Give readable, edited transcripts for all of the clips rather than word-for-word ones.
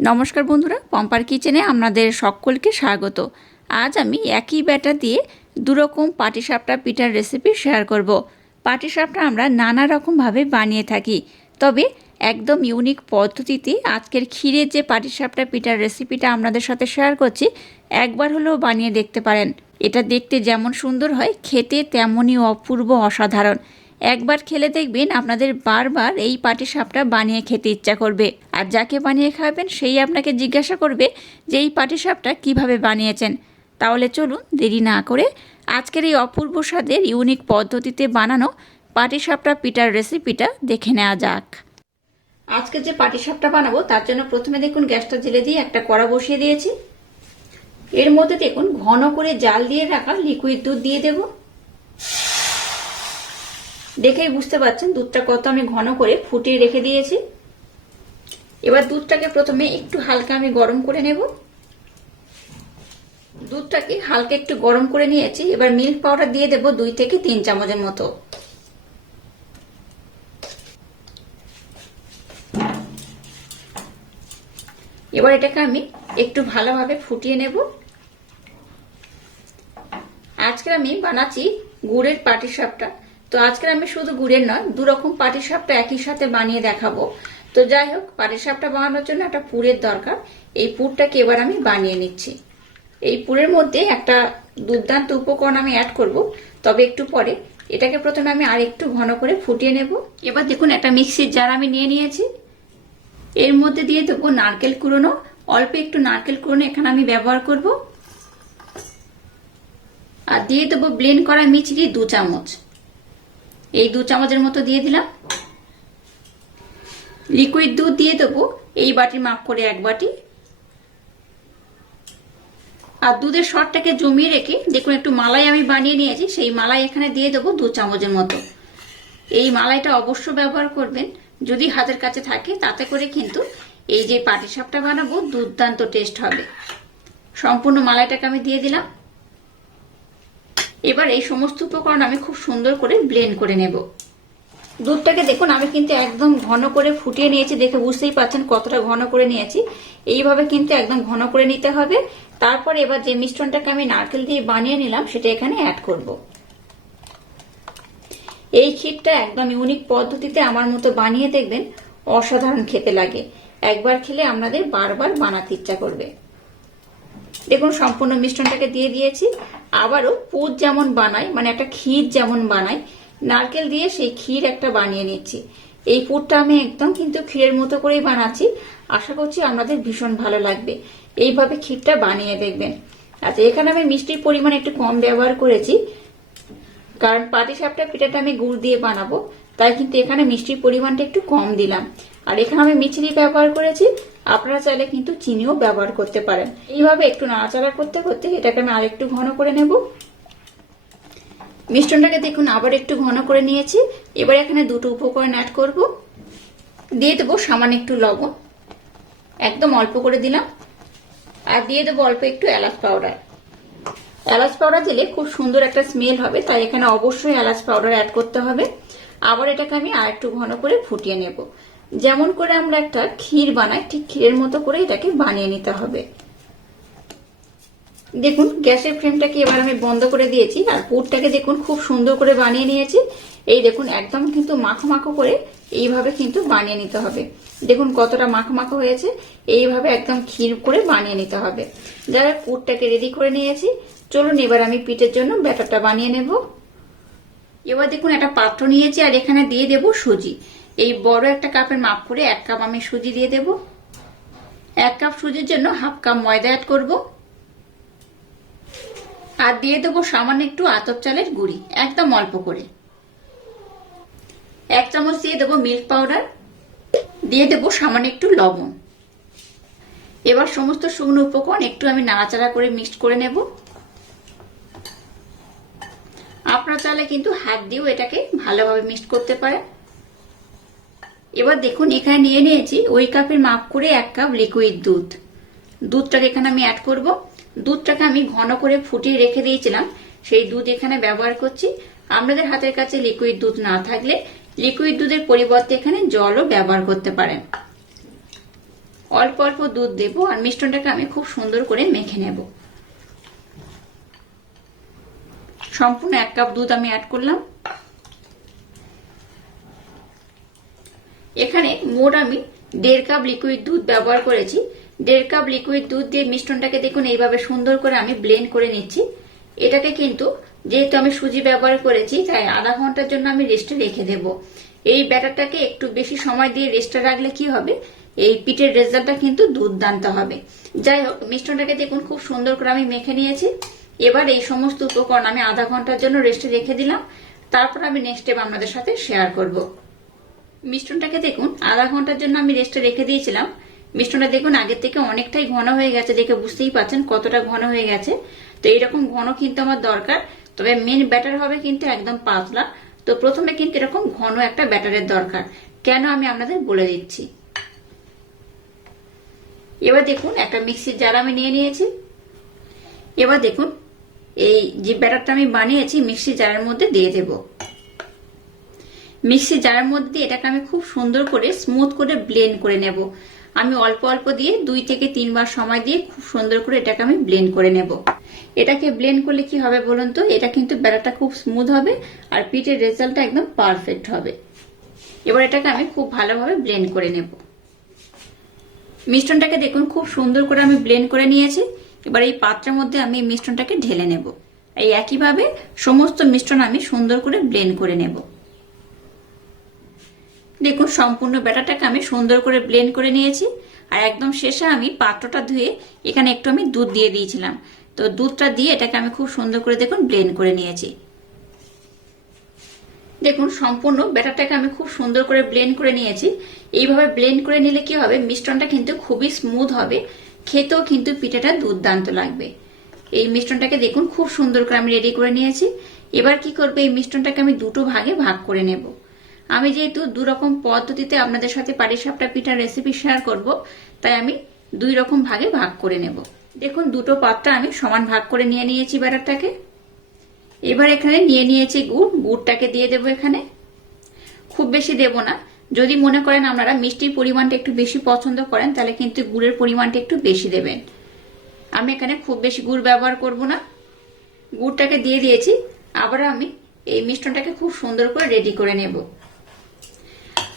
নমস্কার বন্ধুরা, পম্পার কিচেনে আপনাদের সকলকে স্বাগত। আজ আমি একই ব্যাটার দিয়ে দুরকম পাটিসাপটা পিঠার রেসিপি শেয়ার করব। পাটিসাপটা আমরা নানা রকমভাবে বানিয়ে থাকি, তবে একদম ইউনিক পদ্ধতিতে আজকের ক্ষীরের যে পাটিসাপটা পিঠার রেসিপিটা আপনাদের সাথে শেয়ার করছি, একবার হলেও বানিয়ে দেখতে পারেন। এটা দেখতে যেমন সুন্দর হয়, খেতে তেমনই অপূর্ব অসাধারণ। একবার খেলে দেখবেন আপনাদের বারবার এই পাটিসাপটা বানিয়ে খেতে ইচ্ছা করবে। আর যাকে বানিয়ে খাওয়াবেন সেই আপনাকে জিজ্ঞাসা করবে যে এই পাটিসাপটা কিভাবে বানিয়েছেন। তাহলে চলুন দেরি না করে আজকের এই অপূর্ব স্বাদের ইউনিক পদ্ধতিতে বানানো পাটিসাপটা পিঠার রেসিপিটা দেখে নেওয়া যাক। আজকে যে পাটিসাপটা বানাবো তার জন্য প্রথমে দেখুন গ্যাসটা জেলে দিয়ে একটা কড়া বসিয়ে দিয়েছি। এর মধ্যে দেখুন ঘন করে জাল দিয়ে রাখা লিকুইড দুধ দিয়ে দেব। দেখেই বুঝতে পারছেন দুধটা কত আমি ঘন করে ফুটিয়ে রেখে দিয়েছি। এবার দুধটাকে প্রথমে একটু হালকা আমি গরম করে নেব। দুধটাকে হালকা একটু গরম করে নিয়েছি। এবার মিল্ক পাউডার দিয়ে দেব 2 থেকে 3 চামচের মতো। এবার এটাকে আমি একটু ভালোভাবে ফুটিয়ে নেব। আজকে আমি বানাচ্ছি গুড়ের পাটিসাপটা। তো আজকে আমি শুধু গুড়ের নয়, দু রকম পাটিসাপটা একই সাথে বানিয়ে দেখাবো। তো যাই হোক, পাটিসাপটা বানানোর জন্য একটা পুরের দরকার। এই পুরটাকে এবার আমি বানিয়ে নিচ্ছি। এই পুরের মধ্যে একটা দুর্দান্ত উপকরণ আমি অ্যাড করব, তবে একটু পরে। এটাকে প্রথমে আমি আর একটু ঘন করে ফুটিয়ে নেব। এবার দেখুন একটা মিক্সির জার আমি নিয়ে নিয়েছি। এর মধ্যে দিয়ে দেবো নারকেল কুড়োনো। অল্প একটু নারকেল কুড়োনো এখানে আমি ব্যবহার করব। আর দিয়ে দেবো ব্লেন্ড করা মিছরি 2 চামচ। এই 2 চামচের মতো দিয়ে দিলাম। লিকুইড দুধ দিয়ে দেবো এই বাটির মাপ করে 1 বাটি। আর দুধের সরটাকে জমিয়ে রেখে দেখুন একটু মালাই আমি বানিয়ে নিয়েছি, সেই মালাই এখানে দিয়ে দেবো 2 চামচের মতো। এই মালাইটা অবশ্য ব্যবহার করবেন যদি হাতের কাছে থাকে, তাতে করে কিন্তু এই যে পাটিসাপটা বানাবো দুর্দান্ত টেস্ট হবে। সম্পূর্ণ মালাইটাকে আমি দিয়ে দিলাম। এবার এই সমস্ত উপকরণ আমি খুব সুন্দর করে ব্লেন্ড করে নেব। দুধটাকে দেখুন আমি কিন্তু একদম ঘন করে ফুটিয়ে নিয়েছি, দেখে বুঝতেই পারছেন কতটা ঘন করে নিয়েছি। এইভাবে কিন্তু একদম ঘন করে নিতে হবে। তারপর এবার যে মিশ্রণটাকে আমি নারকেল দিয়ে বানিয়ে নিলাম সেটা এখানে অ্যাড করব। এই ক্ষীরটা একদম ইউনিক পদ্ধতিতে আমার মতো বানিয়ে দেখবেন, অসাধারণ খেতে লাগে। একবার খেলে আপনাদের বারবার বানাতে ইচ্ছা করবে। দেখুন সম্পূর্ণ মিশ্রণটাকে দিয়ে দিয়েছি। আবারও পুর যেমন বানাই, মানে একটা ক্ষীর যেমন বানাই নারকেল দিয়ে, সেই ক্ষীর একটা বানিয়ে নিচ্ছি। এই পুরটা আমি একদম কিন্তু ক্ষীরের মতো করেই বানাচ্ছি। আশা করছি আপনাদের ভীষণ ভালো লাগবে। এইভাবে ক্ষীরটা বানিয়ে দেখবেন। আচ্ছা, এখানে আমি মিষ্টির পরিমাণ একটু কম ব্যবহার করেছি, কারণ পাটিসাপটা পিঠাটা আমি গুড় দিয়ে বানাবো, তাই কিন্তু এখানে মিষ্টির পরিমাণটা একটু কম দিলাম। আর এখানে আমি মিছরি ব্যবহার করেছি, আপনারা চাইলে কিন্তু চিনিও ব্যবহার করতে পারেন। এইভাবে একটু নাড়াচাড়া করতে করতে এটাকে আমি আরেকটু ঘন করে নেব। মিশ্রণটাকে দেখুন আবার একটু ঘন করে নিয়েছি। এবার এখানে 2টো উপকরণ অ্যাড করব। দিয়ে দেবো সামান্য একটু লবণ, একদম অল্প করে দিলাম। আর দিয়ে দেবো অল্প একটু এলাচ পাউডার। এলাচ পাউডার দিলে খুব সুন্দর একটা স্মেল হবে, তাই এখানে অবশ্যই এলাচ পাউডার অ্যাড করতে হবে। আবার এটাকে আমি আর একটু ঘন করে ফুটিয়ে নেব। যেমন করে আমরা একটা ক্ষীর বানাই, ঠিক ক্ষীরের মতো করে এটাকে বানিয়ে নিতে হবে। দেখুন গ্যাসের ফ্লেমটাকে এবার আমি বন্ধ করে দিয়েছি। আর পুরটাকে দেখুন খুব সুন্দর করে বানিয়ে নিয়েছি। এই দেখুন একদম কিন্তু মাখো মাখো করে এইভাবে কিন্তু বানিয়ে নিতে হবে। দেখুন কতটা মাখো মাখো হয়েছে। এইভাবে একদম ক্ষীর করে বানিয়ে নিতে হবে। যারা পুরটাকে রেডি করে নিয়েছি, চলুন এবার আমি পিঠের জন্য ব্যাটারটা বানিয়ে নেব। এবার দেখুন একটা পাত্র নিয়েছি আর এখানে দিয়ে দেব সুজি। এই বড় একটা কাপের মাপ করে 1 কাপ আমি সুজি দিয়ে দেব। 1 কাপ সুজির জন্য হাফ কাপ ময়দা অ্যাড করব। আর দিয়ে দেবো সামান্য একটু আতপ চালের গুঁড়ি, একদম অল্প করে। 1 চামচ দিয়ে দেবো মিল্ক পাউডার। দিয়ে দেবো সামান্য একটু লবণ। এবার সমস্ত শুকনো উপকরণ একটু আমি নাড়াচাড়া করে মিক্সড করে নেব। আপনারা চাইলে কিন্তু হাত দিয়েও এটাকে ভালোভাবে মিক্সড করতে পারেন। এবার দেখুন এখানে নিয়ে নিয়েছি ওই কাপের মাপ করে 1 কাপ লিকুইড দুধ। দুধটাকে এখানে আমি অ্যাড করব। দুধটাকে আমি ঘন করে ফুটিয়ে রেখে দিয়েছিলাম, সেই দুধ এখানে ব্যবহার করছি। আপনাদের হাতের কাছে লিকুইড দুধ না থাকলে লিকুইড দুধের পরিবর্তে এখানে জলও ব্যবহার করতে পারেন। অল্প অল্প দুধ দেব আর মিশ্রণটাকে আমি খুব সুন্দর করে মেখে নেব। সম্পূর্ণ 1 কাপ দুধ আমি অ্যাড করলাম। এখানে মোট আমি 1.5 কাপ লিকুইড দুধ ব্যবহার করেছি। 1.5 কাপ লিকুইড দুধ দিয়ে মিশ্রণটাকে দেখুন এইভাবে সুন্দর করে আমি ব্লেন্ড করে নিচ্ছি। এটাকে কিন্তু যেহেতু আমি সুজি ব্যবহার করেছি তাই আধা ঘন্টার জন্য আমি রেস্টে রেখে দেব। এই ব্যাটারটাকে একটু বেশি সময় দিয়ে রেস্টে রাখলে কি হবে, এই পিঠের রেজাল্টটা কিন্তু দুর্দান্ত হবে। যাই হোক, মিশ্রণটাকে দেখুন খুব সুন্দর করে আমি মেখে নিয়েছি। এবার এই সমস্ত উপকরণ আমি আধা ঘন্টার জন্য রেস্টে রেখে দিলাম। তারপর আমি নেক্সট স্টেপ আপনাদের সাথে শেয়ার করব। মিশ্রণটাকে দেখুন আধা ঘন্টার জন্য আমি রেস্টে রেখে দিয়েছিলাম। মিশ্রণটা দেখুন আগের থেকে অনেকটাই ঘন হয়ে গেছে, দেখে বুঝতেই পারছেন কতটা ঘন হয়ে গেছে। তো এইরকম ঘন কিন্তু আমার দরকার, তবে মেন ব্যাটার হবে কিন্তু একদম পাতলা। তো প্রথমে কিন্তু এরকম ঘন একটা ব্যাটারের দরকার, কেন আমি আপনাদের বলে দিচ্ছি। এবার দেখুন একটা মিক্সির জার আমি নিয়ে নিয়েছি। এবার দেখুন এই যে ব্যাটারটা আমি বানিয়েছি মিক্সির জারের মধ্যে দিয়ে দেব। মিক্সির জারের মধ্যে দিয়ে এটাকে আমি খুব সুন্দর করে স্মুথ করে ব্লেন্ড করে নেব। আমি অল্প অল্প দিয়ে 2 থেকে 3 বার সময় দিয়ে খুব সুন্দর করে এটাকে আমি ব্লেন্ড করে নেব। এটাকে ব্লেন্ড করলে কি হবে বলুন তো, এটা কিন্তু ব্যাটারটা খুব স্মুথ হবে আর পিঠের রেজাল্টটা একদম পারফেক্ট হবে। এবার এটাকে আমি খুব ভালোভাবে ব্লেন্ড করে নেব। মিশ্রণটাকে দেখুন খুব সুন্দর করে আমি ব্লেন্ড করে নিয়েছি। এবার এই পাত্রের মধ্যে আমি মিশ্রণটাকে ঢেলে নেব। এই একইভাবে সমস্ত মিশ্রণ আমি সুন্দর করে ব্লেন্ড করে নেব। দেখুন সম্পূর্ণ ব্যাটারটাকে আমি সুন্দর করে ব্লেন্ড করে নিয়েছি। আর একদম শেষে আমি পাত্রটা ধুয়ে এখানে একটু আমি দুধ দিয়ে দিয়েছিলাম। তো দুধটা দিয়ে এটাকে আমি খুব সুন্দর করে দেখুন ব্লেন্ড করে নিয়েছি। দেখুন সম্পূর্ণ ব্যাটারটাকে আমি খুব সুন্দর করে ব্লেন্ড করে নিয়েছি। এইভাবে ব্লেন্ড করে নিলে কি হবে, মিশ্রণটা কিন্তু খুবই স্মুথ হবে, খেতেও কিন্তু পিঠাটা দুর্দান্ত লাগবে। এই মিশ্রণটাকে দেখুন খুব সুন্দর করে আমি রেডি করে নিয়েছি। এবার কি করবে, এই মিশ্রণটাকে আমি দুটো ভাগে ভাগ করে নেব। আমি যেহেতু 2 রকম পদ্ধতিতে আপনাদের সাথে পাটিসাপটা পিঠার রেসিপি শেয়ার করব, তাই আমি 2 রকম ভাগে ভাগ করে নেব। দেখুন দুটো পাত্র আমি সমান ভাগ করে নিয়ে নিয়েছি ব্যাটারটাকে। এবার এখানে নিয়ে নিয়েছি গুড়, গুড়টাকে দিয়ে দেব এখানে। খুব বেশি দেব না, যদি মনে করেন আপনারা মিষ্টির পরিমাণটা একটু বেশি পছন্দ করেন তাহলে কিন্তু গুড়ের পরিমাণটা একটু বেশি দেবেন। আমি এখানে খুব বেশি গুড় ব্যবহার করব না। গুড়টাকে দিয়ে দিয়েছি। আবার আমি এই মিশ্রণটাকে খুব সুন্দর করে রেডি করে নেব।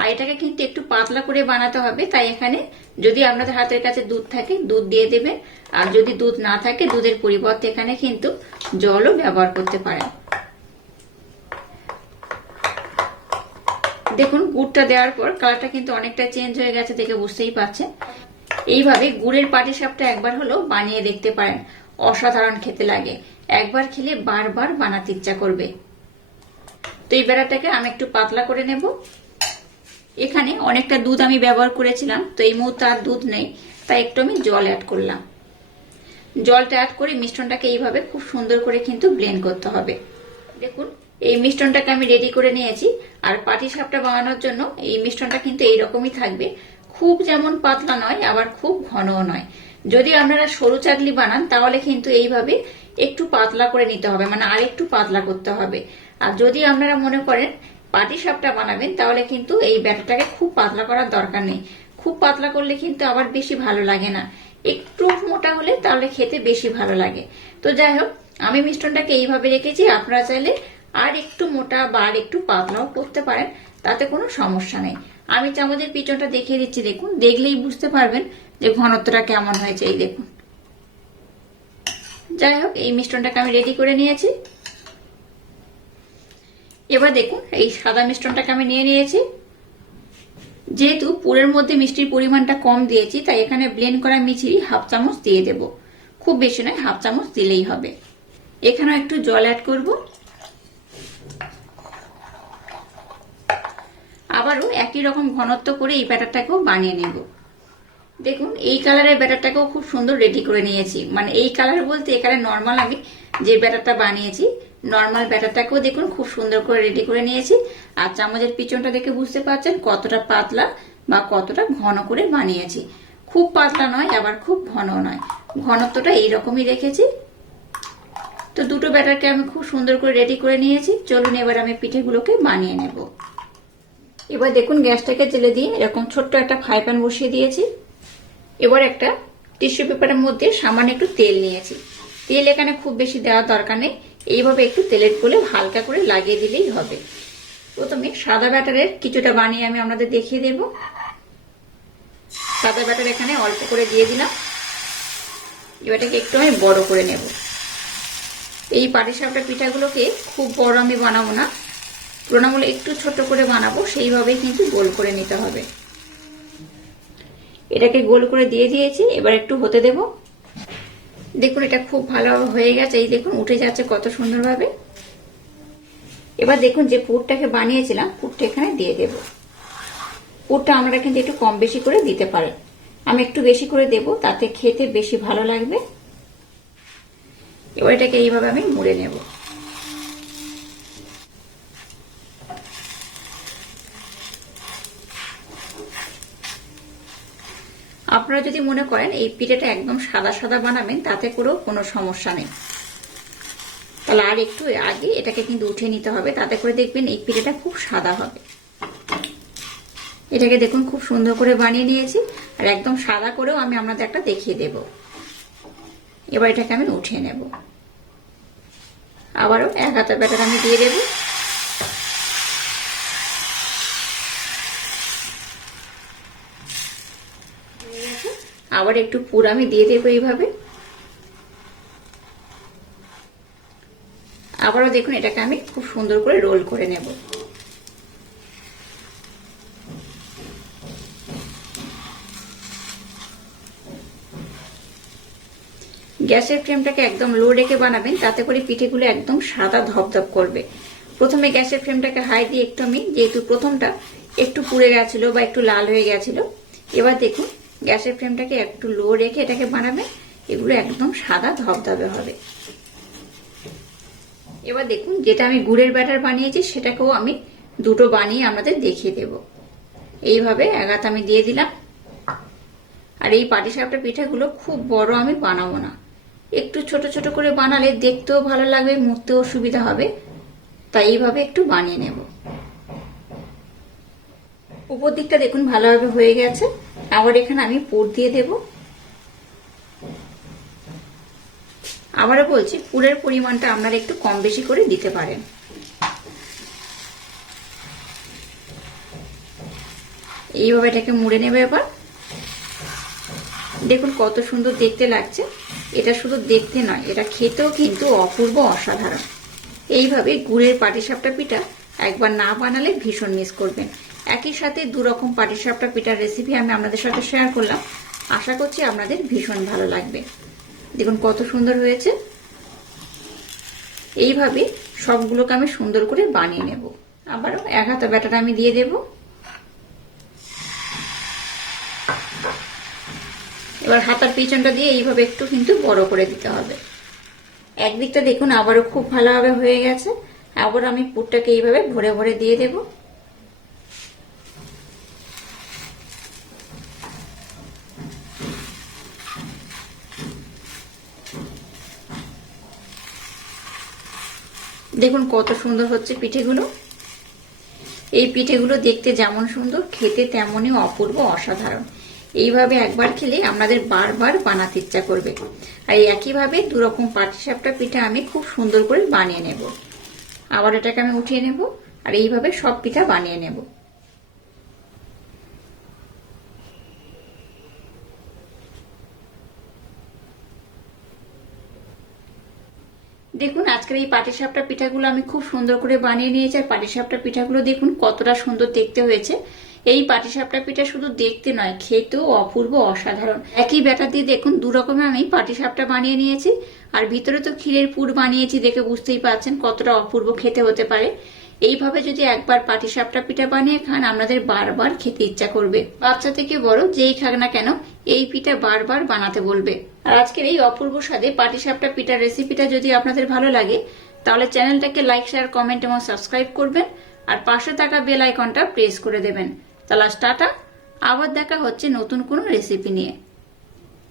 আর এটাকে কিন্তু একটু পাতলা করে বানাতে হবে, তাই এখানে যদি আপনাদের হাতের কাছে দুধ থাকে দুধ দিয়ে দেবেন, আর যদি দুধ না থাকে দুধের পরিবর্তে এখানে কিন্তু জলও ব্যবহার করতে পারেন। দেখুন গুড়টা দেওয়ার পর কালারটা কিন্তু অনেকটা চেঞ্জ হয়ে গেছে, দেখে বুঝতেই পারছেন। এইভাবে গুড়ের পাটিসাপটা একবার হলেও বানিয়ে দেখতে পারেন, অসাধারণ খেতে লাগে। একবার খেলে বারবার বানাতে ইচ্ছা করবে। তো এই ব্যাটারটাকে আমি একটু পাতলা করে নেব। এখানে অনেকটা দুধ আমি ব্যবহার করেছিলাম, তো এই মুহূর্তে আর দুধ নেই, তাই একটু আমি জল অ্যাড করলাম। জলটা অ্যাড করে মিশ্রণটাকে এইভাবে খুব সুন্দর করে কিন্তু ব্লেন্ড করতে হবে। দেখুন এই মিশ্রণটাকে আমি রেডি করে নিয়েছি। আর পাটিসাপটা বানানোর জন্য এই মিশ্রণটা কিন্তু এইরকমই থাকবে, খুব যেমন পাতলা নয় আবার খুব ঘনও নয়। যদি আপনারা সরু চাকলি বানান তাহলে কিন্তু এইভাবে একটু পাতলা করে নিতে হবে, মানে আর একটু পাতলা করতে হবে। আর যদি আপনারা মনে করেন পাটিসাপটা বানাবেন তাহলে কিন্তু এই ব্যাটারটাকে খুব পাতলা করার দরকার নেই। খুব পাতলা করলে কিন্তু আবার বেশি ভালো লাগে না, একটু মোটা হলে তাহলে খেতে বেশি ভালো লাগে। তো যাই হোক, আমি মিশ্রণটাকে এইভাবে রেখেছি। আপনারা চাইলে আর একটু মোটা বা আর একটু পাতলাও করতে পারেন, তাতে কোনো সমস্যা নেই। আমি চামচের পিছনটা দেখিয়ে দিচ্ছি, দেখুন দেখলেই বুঝতে পারবেন যে ঘনত্বটা কেমন হয়েছে। এই দেখুন। যাই হোক, এই মিশ্রণটাকে আমি রেডি করে নিয়েছি। এবার দেখুন এই সাদা মিশ্রণটাকে আমি নিয়ে নিয়েছি। যেহেতু পুরের মধ্যে মিষ্টির পরিমাণটা কম দিয়েছি, তাই এখানে ব্লেন্ড করা মিছরি 1/2 চামচ দিয়ে দেব। খুব বেশি নয়, 1/2 চামচ দিলেই হবে। এখানেও একটু জল অ্যাড করব। আবারও একই রকম ঘনত্ব করে এই ব্যাটারটাকেও বানিয়ে নেব। দেখুন এই কালারের ব্যাটারটাকেও খুব সুন্দর রেডি করে নিয়েছি। মানে এই কালার বলতে এখানে নর্মাল আমি যে ব্যাটারটা বানিয়েছি নর্মাল ব্যাটারটাকেও দেখুন খুব সুন্দর করে রেডি করে নিয়েছি। আর চামচের পিছনটা দেখে বুঝতে পারছেন কতটা পাতলা বা কতটা ঘন করে বানিয়েছি। খুব পাতলা নয় আবার খুব ঘন নয়, ঘনত্বটা এইরকমই রেখেছি। তো দুটো ব্যাটারকে আমি খুব সুন্দর করে রেডি করে নিয়েছি। চলুন এবার আমি পিঠেগুলোকে বানিয়ে নেব। এবার দেখুন গ্যাসটাকে জেলে দিয়ে এরকম ছোট্ট একটা ফ্রাই প্যান বসিয়ে দিয়েছি। এবার একটা টিস্যু পেপারের মধ্যে সামান্য একটু তেল নিয়েছি। তেল এখানে খুব বেশি দেওয়ার দরকার নেই, এইভাবে একটু তেলের কোলে হালকা করে লাগিয়ে দিলেই হবে। প্রথমে সাদা ব্যাটারের কিছুটা বানিয়ে আমি আপনাদের দেখিয়ে দেব। সাদা ব্যাটার এখানে অল্প করে দিয়ে দিলাম। এবারটাকে একটু আমি বড় করে নেব। এই পাটিসাপটা পিঠাগুলোকে খুব বড় আমি বানাবো না, তুলনামূলক একটু ছোট করে বানাবো, সেইভাবেই কিন্তু গোল করে নিতে হবে। এটাকে গোল করে দিয়ে দিয়েছি, এবার একটু হতে দেব। দেখুন এটা খুব ভালোভাবে হয়ে গেছে, এই দেখুন উঠে যাচ্ছে কত সুন্দরভাবে। এবার দেখুন যে পুরটাকে বানিয়েছিলাম পুরটা এখানে দিয়ে দেব। পুরটা আমরা কিন্তু একটু কম বেশি করে দিতে পারেন, আমি একটু বেশি করে দেব, তাতে খেতে বেশি ভালো লাগবে। এবার এটাকে এইভাবে আমি মুড়ে নেব। আপনারা যদি মনে করেন এই পিঠাটা একদম সাদা সাদা বানাবেন, তাতে করেও কোনো সমস্যা নেই। তাহলে আর একটু আগে এটাকে কিন্তু উঠে নিতে হবে, তাতে করে দেখবেন এই পিঠাটা খুব সাদা হবে। এটাকে দেখুন খুব সুন্দর করে বানিয়ে নিয়েছি, আর একদম সাদা করেও আমি আপনাদের একটা দেখিয়ে দেব। এবার এটাকে আমি উঠিয়ে নেব। আবারও এক হাতা ব্যাটার আমি দিয়ে দেব। আবার একটু পুর আমি দিয়ে দেবো এইভাবে। আবারও দেখুন এটাকে আমি খুব সুন্দর করে রোল করে নেব। গ্যাসের ফ্লেমটাকে একদম লো রেখে বানাবেন, তাতে করে পিঠেগুলো একদম সাদা ধপধপ করবে। প্রথমে গ্যাসের ফ্লেমটাকে হাই দিয়ে একটু আমি, যেহেতু প্রথমটা একটু পুড়ে গেছিল বা একটু লাল হয়ে গেছিল, এবার দেখুন গ্যাসের ফ্লেমটাকে একটু লো রেখে এটাকে বানাবেন, এগুলো একদম সাদা ধপধপে হবে। এবার দেখুন যেটা আমি গুড়ের ব্যাটার বানিয়েছি সেটাকেও আমি দুটো বানিয়ে আমাদের দেখিয়ে দেব। এইভাবে এক হাত আমি দিয়ে দিলাম। আর এই পাটিসাপটা পিঠাগুলো খুব বড় আমি বানাবো না, একটু ছোট ছোট করে বানালে দেখতেও ভালো লাগবে, মুড়তেও সুবিধা হবে, তাই এইভাবে একটু বানিয়ে নেব। উপর দিকটা দেখুন ভালোভাবে হয়ে গেছে। আবার এখানে আমি পুর দিয়ে দেব। আবারও বলছি, পুরের পরিমাণটা আপনারা একটু কম বেশি করে দিতে পারেন। এইভাবে এটাকে মুড়ে নেবে। এবার দেখুন কত সুন্দর দেখতে লাগছে। এটা শুধু দেখতে নয়, এটা খেতেও কিন্তু অপূর্ব অসাধারণ। এইভাবে গুড়ের পাটিসাপটা পিঠা একবার না বানালে ভীষণ মিস করবেন। একই সাথে দু রকম পাটিসাপটা পিঠার রেসিপি আমি আপনাদের সাথে শেয়ার করলাম, আশা করছি আপনাদের ভীষণ ভালো লাগবে। দেখুন কত সুন্দর হয়েছে। এইভাবে সবগুলোকে আমি সুন্দর করে বানিয়ে নেব। আবারও এক হাতা ব্যাটার আমি দিয়ে দেব। এবার হাতার পিছনটা দিয়ে এইভাবে একটু কিন্তু বড় করে দিতে হবে। একদিকটা দেখুন আবারও খুব ভালোভাবে হয়ে গেছে। আবার আমি পুরটাকে এইভাবে ভরে ভরে দিয়ে দেব। দেখুন কত সুন্দর হচ্ছে পিঠেগুলো। এই পিঠেগুলো দেখতে যেমন সুন্দর, খেতে তেমনই অপূর্ব অসাধারণ। এইভাবে একবার খেলে আপনাদের বারবার বানাতে ইচ্ছা করবে। আর একইভাবে দু রকম পাটিসাপটা পিঠা আমি খুব সুন্দর করে বানিয়ে নেব। আবার এটাকে আমি উঠিয়ে নেব, আর এইভাবে সব পিঠা বানিয়ে নেব। দেখুন আজকের এই পাটিসাপটা পিঠাগুলো আমি খুব সুন্দর করে বানিয়ে নিয়েছি। আর পাটিসাপটা পিঠাগুলো দেখুন কতটা সুন্দর দেখতে হয়েছে। এই পাটিসাপটা পিঠা শুধু দেখতে নয়, খেতেও অপূর্ব অসাধারণ। একই ব্যাটার দিয়ে দেখুন দু রকমের আমি পাটিসাপটা বানিয়ে নিয়েছি। আর ভিতরে তো ক্ষীরের পুর বানিয়েছি, দেখে বুঝতেই পারছেন কতটা অপূর্ব খেতে হতে পারে। এইভাবে যদি একবার পাটিসাপটা পিঠা বানিয়ে খান, আপনাদের বারবার খেতে ইচ্ছা করবে। বাচ্চা থেকে বড় যেই খাক না কেন এই পিঠা বারবার বানাতে বলবে। আর আজকের এই অপূর্ব স্বাদে পাটিসাপটা পিঠার রেসিপিটা যদি আপনাদের ভালো লাগে, তাহলে চ্যানেলটাকে লাইক, শেয়ার, কমেন্ট এবং সাবস্ক্রাইব করবেন। আর পাশে থাকা বেল আইকনটা প্রেস করে দেবেন। তাহলে টাটা, আবার দেখা হচ্ছে নতুন কোনো রেসিপি নিয়ে।